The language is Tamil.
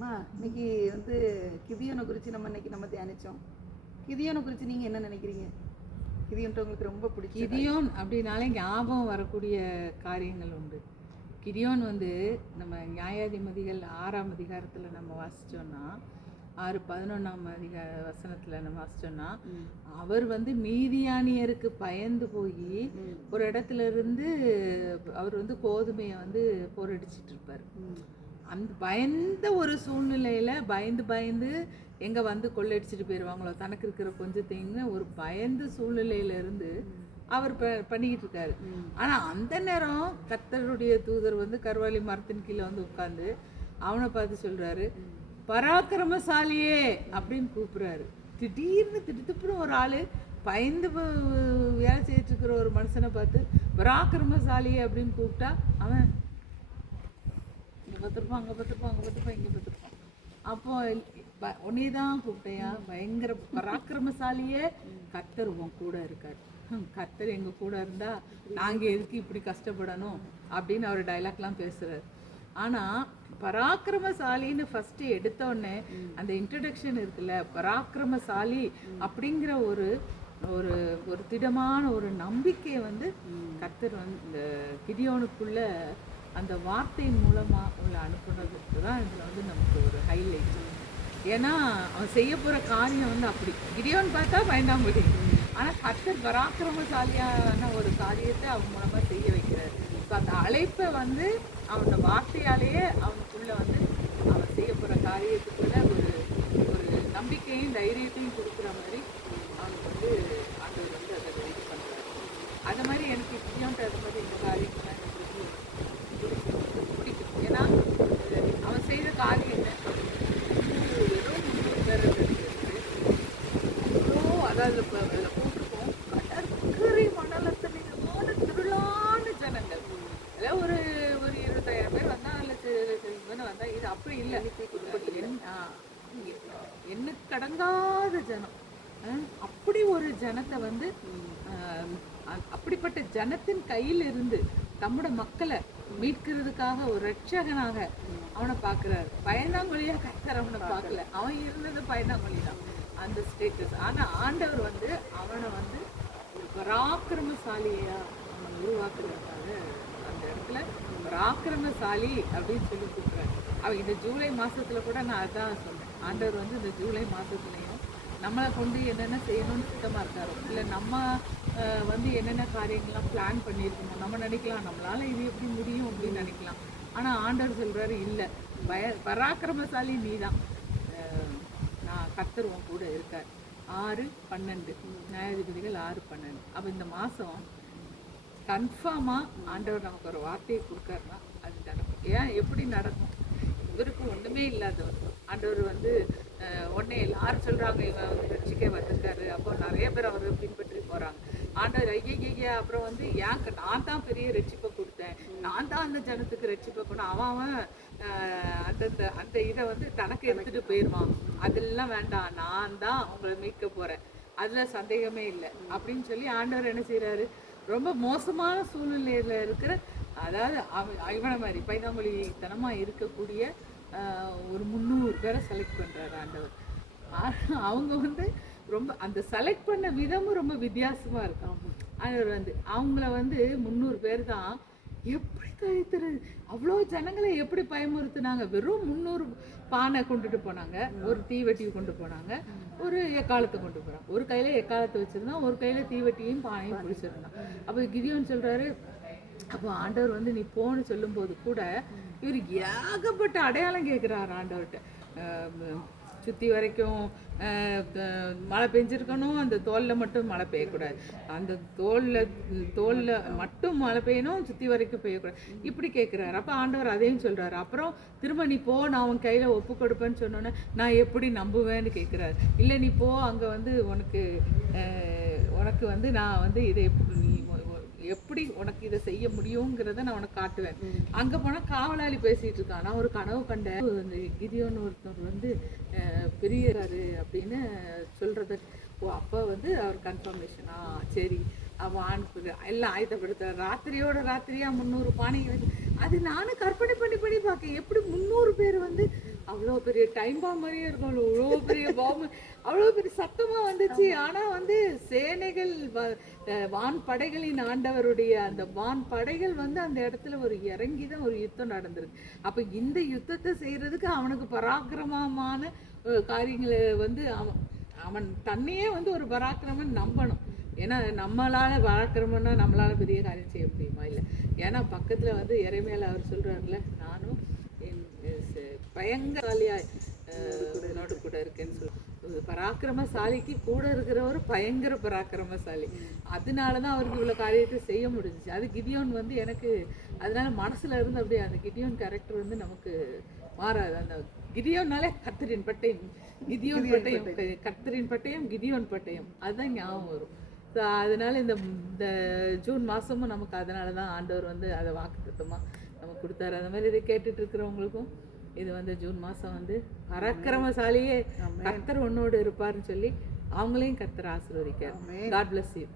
இன்னைக்கு வந்து கிதியோனை குறித்து நம்ம தியானித்தோம். கிதியோனை குறித்து நீங்கள் என்ன நினைக்கிறீங்க? கிதியோன்ட்டு உங்களுக்கு ரொம்ப பிடிச்ச கிதியோன் அப்படின்னாலே ஞாபகம் வரக்கூடிய காரியங்கள் உண்டு. கிதியோன் வந்து நம்ம நியாயாதிபதிகள் 6ஆம் அதிகாரத்தில் நம்ம வாசித்தோன்னா 6:11 வசனத்தில் நம்ம வாசித்தோன்னா அவர் வந்து மீதியானியருக்கு பயந்து போய் ஒரு இடத்துல இருந்து அவர் வந்து கோதுமையை வந்து போரடிச்சிட்டு இருப்பார். அந்த பயந்த ஒரு சூழ்நிலையில் பயந்து எங்கே வந்து கொள்ளடிச்சிட்டு போயிடுவாங்களோ தனக்கு இருக்கிற கொஞ்சத்தையுமே ஒரு பயந்த சூழ்நிலையிலேருந்து அவர் பண்ணிக்கிட்டு இருக்காரு. ஆனால் அந்த நேரம் கர்த்தருடைய தூதர் வந்து கர்வாலி மரத்தின் கீழே வந்து உட்காந்து அவனை பார்த்து சொல்கிறாரு, பராக்கிரமசாலியே அப்படின்னு கூப்பிட்றாரு. திடீர்னு திடுத்துப்புறம் ஒரு ஆள் பயந்து வேலை செய்துட்டு இருக்கிற ஒரு மனுஷனை பார்த்து பராக்கிரமசாலியே அப்படின்னு கூப்பிட்டா அவன் பார்த்துருப்பான், அங்கே பார்த்துருப்பான், அங்கே பார்த்துருப்பான், இங்கே பார்த்துருப்பான். அப்போ உன்னே தான் கூப்பிட்டையா, பயங்கர பராக்கிரமசாலியே, கர்த்தர் உன் கூட இருக்கார். கர்த்தர் எங்கள் கூட இருந்தால் நாங்கள் எதுக்கு இப்படி கஷ்டப்படணும் அப்படின்னு அவர் டைலாக்லாம் பேசுகிறார். ஆனால் பராக்கிரமசாலின்னு ஃபஸ்ட்டு எடுத்தோடனே அந்த இன்ட்ரடக்ஷன் இருக்குல்ல, பராக்கிரமசாலி அப்படிங்கிற ஒரு ஒரு ஒரு திடமான ஒரு நம்பிக்கையை வந்து கர்த்தர் வந்து இந்த கிதியோனுக்குள்ள அந்த வார்த்தையின் மூலமாக உள்ள அனுப்புனதுக்கு தான் இதில் வந்து நமக்கு ஒரு ஹைலைட். ஏன்னா அவன் செய்ய போகிற காரியம் வந்து அப்படி கிதியோன் பார்த்தா பயந்தாங்குடி, ஆனால் கர்த்தர் பராக்கிரமசாலியான ஒரு காரியத்தை அவன் மூலமாக செய்ய வைக்கிறார். ஸோ அந்த அழைப்பை வந்து அவனோட வார்த்தையாலேயே அவனுக்குள்ளே வந்து அவன் செய்ய போகிற காரியத்துக்குள்ள ஒரு ஒரு நம்பிக்கையும் தைரியத்தையும் கொடுக்குற மாதிரி அவனுக்கு வந்து ஆண்டவர் வந்து அதை ரெடி பண்ணுறாரு. அது மாதிரி எனக்கு கிதியோன்ட்டு அது மாதிரி இந்த காரியங்கள்லாம் பிடிக்கும். ஏன்னா அவன் செய்த காரியம் என்ன, வெறும் 300 பேர் எவ்வளோ, அதாவது இப்போ அதில் போட்டிருக்கோம், கடற்கரை மணலத்தனையான திருளான ஜனங்கள். அதில் ஒரு 20,000 பேர் வந்தால், 1,00,000 பேர் வந்தால், இது அப்படி இல்லை, என்ன கடங்காத ஜனம். அப்படி ஒரு ஜனத்தை வந்து அப்படிப்பட்ட ஜனத்தின் கையில் இருந்து தம்மோட மக்களை மீட்கிறதுக்காக ஒரு ரட்சகனாக அவனை பார்க்குறாரு. பயந்தாங்கொழியா கர்த்தர் அவனை பார்க்கல, அவன் இருந்தது பயந்தாங்கொழி தான் அந்த ஸ்டேட்டஸ். ஆனால் ஆண்டவர் வந்து அவனை வந்து ஒரு பராக்கிரமசாலியா அவனை உருவாக்குறதுக்காக அந்த இடத்துல பராக்கிரமசாலி அப்படின்னு சொல்லி கூப்பிட்றாரு. அவன் இந்த ஜூலை மாதத்தில் கூட நான் அதான் சொன்னேன், ஆண்டவர் வந்து இந்த ஜூலை மாதத்துலையும் நம்மளை கொண்டு என்னென்ன செய்யணும்னு சுத்தமாக இருக்காரோ, இல்லை நம்ம வந்து என்னென்ன காரியங்கள்லாம் பிளான் பண்ணியிருக்கணும். நம்ம நினைக்கலாம் நம்மளால் இது எப்படி முடியும் அப்படின்னு நினைக்கலாம். ஆனால் ஆண்டவர் சொல்கிறாரு, இல்லை, பராக்கிரமசாலி நீ தான், நான் கர்த்தர் உன் கூட இருக்கார். 6:12 நியாயாதிபதிகள் 6:12. அப்போ இந்த மாதம் கன்ஃபார்மாக ஆண்டவர் நமக்கு ஒரு வார்த்தையை கொடுக்காருன்னா அது நடக்கும். ஏன் எப்படி நடக்கும்? இவருக்கு ஒன்றுமே இல்லாதவர் ஆண்டவர் வந்து உடனே எல்லாரும் சொல்கிறாங்க இவன் வந்து ரட்சிக்க வந்திருக்காரு, அப்போ நிறைய பேர் அவர் பின்பற்றி போகிறாங்க. ஆண்டவர் ஐயா அப்புறம் வந்து நான் தான் பெரிய ரட்சிப்பை கொடுத்தேன், நான் தான் அந்த ஜனத்துக்கு ரட்சிப்பை கொண்டேன், அவன் அந்தந்த அந்த இதை வந்து தனக்கு எடுத்துகிட்டு போயிடுவான், அதெல்லாம் வேண்டாம், நான் தான் அவங்கள மீட்க போகிறேன், அதில் சந்தேகமே இல்லை அப்படின்னு சொல்லி ஆண்டவர் என்ன செய்கிறாரு, ரொம்ப மோசமான சூழ்நிலையில் இருக்கிற, அதாவது இவனை மாதிரி பைந்தாமொழித்தனமாக இருக்கக்கூடிய ஒரு 300 பேரை செலக்ட் பண்ணுறாரு ஆண்டவர். அவங்க வந்து ரொம்ப அந்த செலக்ட் பண்ண விதமும் ரொம்ப வித்தியாசமாக இருக்கும். ஆண்டவர் வந்து அவங்கள வந்து 300 பேர் தான் எப்படி கழித்துறது, அவ்வளோ ஜனங்களை எப்படி பயமுறுத்துனாங்க. வெறும் 300 பானை கொண்டுட்டு போனாங்க, ஒரு தீவெட்டியை கொண்டு போனாங்க, ஒரு எக்காலத்தை கொண்டு போகிறாங்க. ஒரு கையில் எக்காலத்தை வச்சுருந்தான், ஒரு கையில் தீவெட்டியும் பானையும் பிடிச்சிருந்தான். அப்போ கிதியோன் சொல்கிறாரு, அப்போ ஆண்டவர் வந்து நீ போன்னு சொல்லும்போது கூட இவர் ஏகப்பட்ட அடையாளம் கேட்குறாரு ஆண்டவர்கிட்ட. சுற்றி வரைக்கும் மழை பெஞ்சிருக்கணும், அந்த தோலில் மட்டும் மழை பெய்யக்கூடாது, அந்த தோலில் மட்டும் மழை பெய்யணும், சுற்றி வரைக்கும் பெய்யக்கூடாது, இப்படி கேட்குறாரு. அப்போ ஆண்டவர் அதையும் சொல்கிறாரு. அப்புறம் திரும்ப நீ போ, நான் உன் கையில் ஒப்பு கொடுப்பேன்னு சொன்னோன்னே நான் எப்படி நம்புவேன்னு கேட்குறாரு. இல்லை நீ போ, அங்கே வந்து உனக்கு வந்து நான் வந்து இதை எப்படி உனக்கு இதை செய்ய முடியுங்கிறத நான் உனக்கு காட்டுவேன். அங்கே போனால் காவலாளி பேசிகிட்டு இருக்கான், நான் ஒரு கனவு கண்டேன், இந்த கிதியோன் ஒருத்தர் வந்து பெரியறாரு அப்படின்னு சொல்கிறத. ஓ, அப்போ வந்து அவர் கன்ஃபர்மேஷனா, சரி எல்லாம் ஆயத்தப்படுத்த ராத்திரியோட ராத்திரியா 300 பானைகள் வச்சு அது நானும் கற்பனை பண்ணி பார்க்கேன். எப்படி 300 பேர் வந்து அவ்வளோ பெரிய டைம் பாம் மாதிரியே இருக்கும், அவ்வளோ பெரிய பாம்பு, அவ்வளோ பெரிய சத்தமா வந்துச்சு. ஆனா வந்து சேனைகள் வான் படைகளின் ஆண்டவருடைய அந்த வான் படைகள் வந்து அந்த இடத்துல ஒரு இறங்கி தான் ஒரு யுத்தம் நடந்திருக்கு. அப்ப இந்த யுத்தத்தை செய்யறதுக்கு அவனுக்கு பராக்கிரமமான காரியங்களை வந்து அவன் தன்னையே வந்து ஒரு பராக்கிரமன் நம்பணும். ஏன்னா நம்மளால பராக்கிரமம்னா நம்மளால பெரிய காரியம் செய்ய முடியுமா? இல்லை. ஏன்னா பக்கத்துல வந்து எரேமியால அவர் சொல்றாருல, நானும் பயங்கரசாலியா என்னோட கூட இருக்கேன்னு சொல்லி, பராக்கிரமசாலிக்கு கூட இருக்கிறவர் பயங்கர பராக்கிரமசாலி. அதனாலதான் அவருக்கு இவ்வளவு காரியத்தை செய்ய முடிஞ்சிச்சு. அது கிதியோன் வந்து எனக்கு அதனால மனசுல இருந்து அப்படியே அந்த கிதியோன் கேரக்டர் வந்து நமக்கு மாறாது. அந்த கிதியோன்னாலே கர்த்தரின் பட்டயம், கிதியோன் பட்டயம், கர்த்தரின் பட்டயம், கிதியோன் பட்டயம், அதுதான் ஞாபகம் வரும். ஸோ அதனால இந்த ஜூன் மாதமும் நமக்கு அதனால தான் ஆண்டவர் வந்து அதை வாக்குத்தத்தமாக நமக்கு கொடுத்தாரு. அந்த மாதிரி இதை கேட்டுட்டு இருக்கிறவங்களுக்கும் இது வந்து ஜூன் மாதம் வந்து பராக்கிரமசாலியே கர்த்தர் உன்னோடு இருப்பார்னு சொல்லி அவங்களையும் கர்த்தர் ஆசீர்வதிக்கார். God bless you.